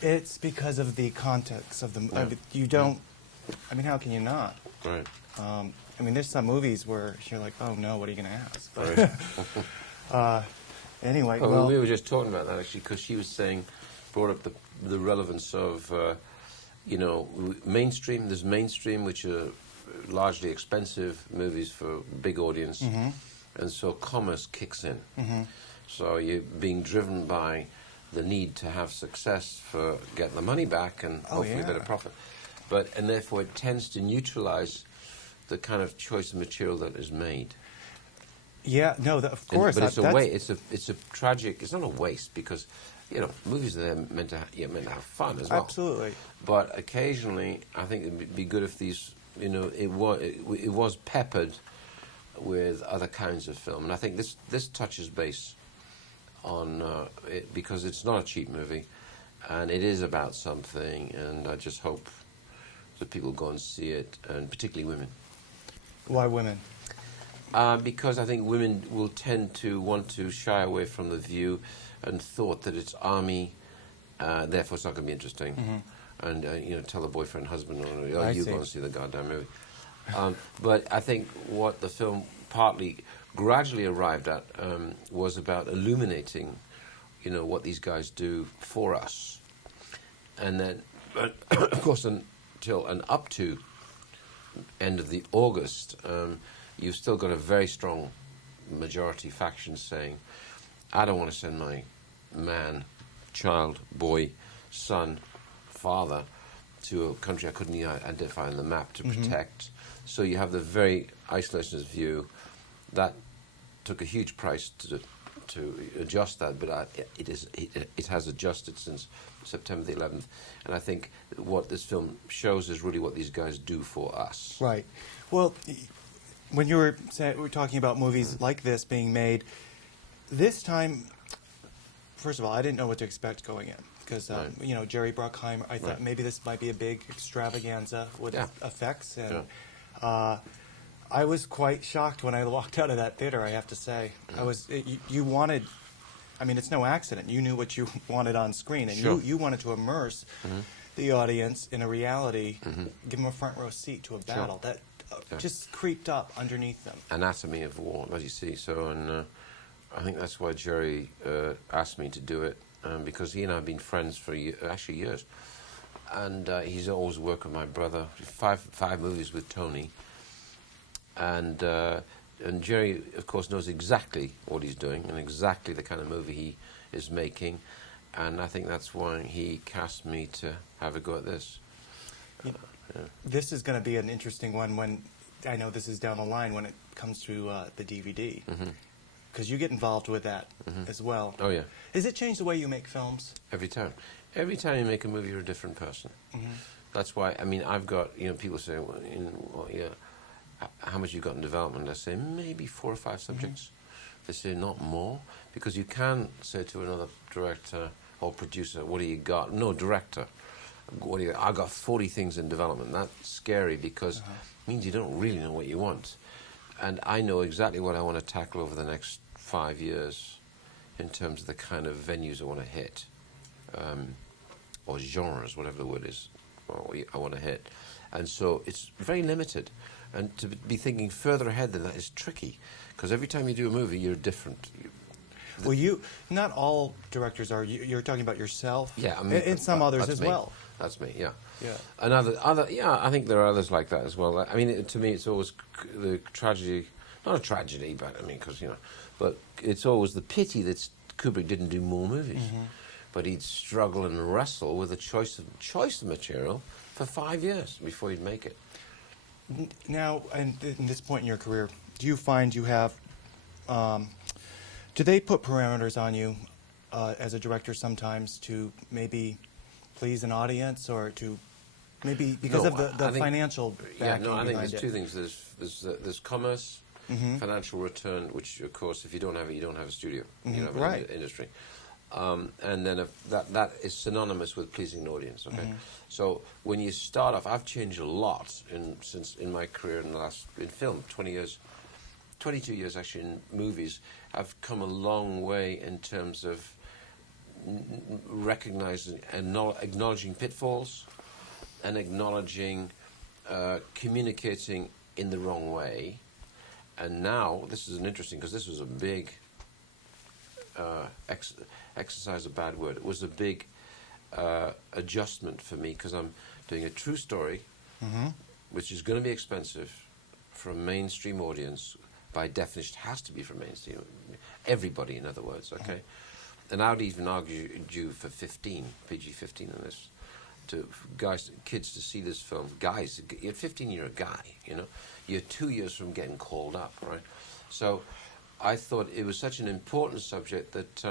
It's because of the context of the. Yeah. You don't. I mean, how can you not? Right. I mean, there's some movies where you're like, oh no, what are you going to ask? But, Right. anyway, Well, well, we were just talking about that actually, because she was saying, brought up the relevance of, mainstream. There's mainstream, which are largely expensive movies for big audience, and so commerce kicks in. So you're being driven by the need to have success for getting the money back and hopefully a bit of profit. And therefore it tends to neutralize the kind of choice of material that is made. yeah, no, of course. But it's a tragic. It's not a waste because, movies are meant to have fun as well. Absolutely. But occasionally, I think it'd be good if these, it was peppered with other kinds of film, and I think this touches base on it because it's not a cheap movie, and it is about something, and I just hope that people go and see it, and particularly women. Why women? Because I think women will tend to want to shy away from the view and thought that it's army, therefore it's not going to be interesting. And, tell the boyfriend, husband, you go and see the goddamn movie. But I think what the film gradually arrived at was about illuminating, what these guys do for us. And then, of course, until and up to end of the August, you've still got a very strong majority faction saying, I don't want to send my man, child, boy, son, father to a country I couldn't even identify on the map to protect. So you have the very isolationist view. That took a huge price to adjust that, but it has adjusted since September the 11th. And I think what this film shows is really what these guys do for us. Right. Well, when we were talking about movies like this being made, this time, first of all, I didn't know what to expect going in. Because, Jerry Bruckheimer, I thought maybe this might be a big extravaganza with effects. And I was quite shocked when I walked out of that theater, I have to say. You wanted, I mean, it's no accident. You knew what you wanted on screen. And you wanted to immerse the audience in a reality, give them a front row seat to a battle that just creeped up underneath them. Anatomy of war, as you see. And I think that's why Jerry asked me to do it. Because he and I have been friends for years, and he's always worked with my brother. Five movies with Tony, and Jerry, of course, knows exactly what he's doing and exactly the kind of movie he is making, and I think that's why he cast me to have a go at this. This is going to be an interesting one when I know this is down the line when it comes to the DVD. Because you get involved with that as well. Oh, yeah. Has it changed the way you make films? Every time. Every time you make a movie, you're a different person. That's why, I mean, I've got, people say, how much you got in development? I say, maybe 4 or 5 subjects. They say, not more. Because you can say to another director or producer, what do you got? No, director. What do you got? I got 40 things in development. That's scary because it means you don't really know what you want. And I know exactly what I want to tackle over the next 5 years in terms of the kind of venues I want to hit, or genres, whatever the word is, I want to hit. And so it's very limited. And to be thinking further ahead than that is tricky, because every time you do a movie, you're different. Well, not all directors are. You're talking about yourself. Yeah, I mean, and some others as well. That's me. Yeah. Yeah. And I think there are others like that as well. I mean, to me, it's always the tragedy. Not a tragedy, but I mean, because but it's always the pity that Kubrick didn't do more movies. But he'd struggle and wrestle with a choice of material for 5 years before he'd make it. Now, and in this point in your career, do you find you have? Do they put parameters on you as a director sometimes to maybe please an audience or to maybe because of the financial backing? I think there's two things. There's commerce, financial return, which of course if you don't have it, you don't have a studio. You don't have an industry. And then that is synonymous with pleasing an audience. Okay, so when you start off, I've changed a lot in my career in film, 20 years. 22 years actually in movies, I've come a long way in terms of recognizing and acknowledging pitfalls and acknowledging communicating in the wrong way. And now, this is an interesting, because this was a big exercise, a bad word. It was a big adjustment for me, because I'm doing a true story, which is going to be expensive for a mainstream audience. By definition, it has to be for mainstream. Everybody, in other words, okay? And I would even argue for 15, PG-15 in this, to kids to see this film. Guys, at 15, you're a guy, you know? You're 2 years from getting called up, right? So I thought it was such an important subject that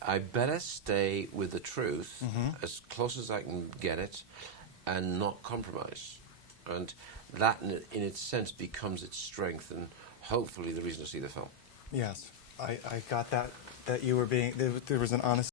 I better stay with the truth as close as I can get it and not compromise. And that, in its sense, becomes its strength and hopefully the reason to see the film. Yes, I got that you were being, there was an honest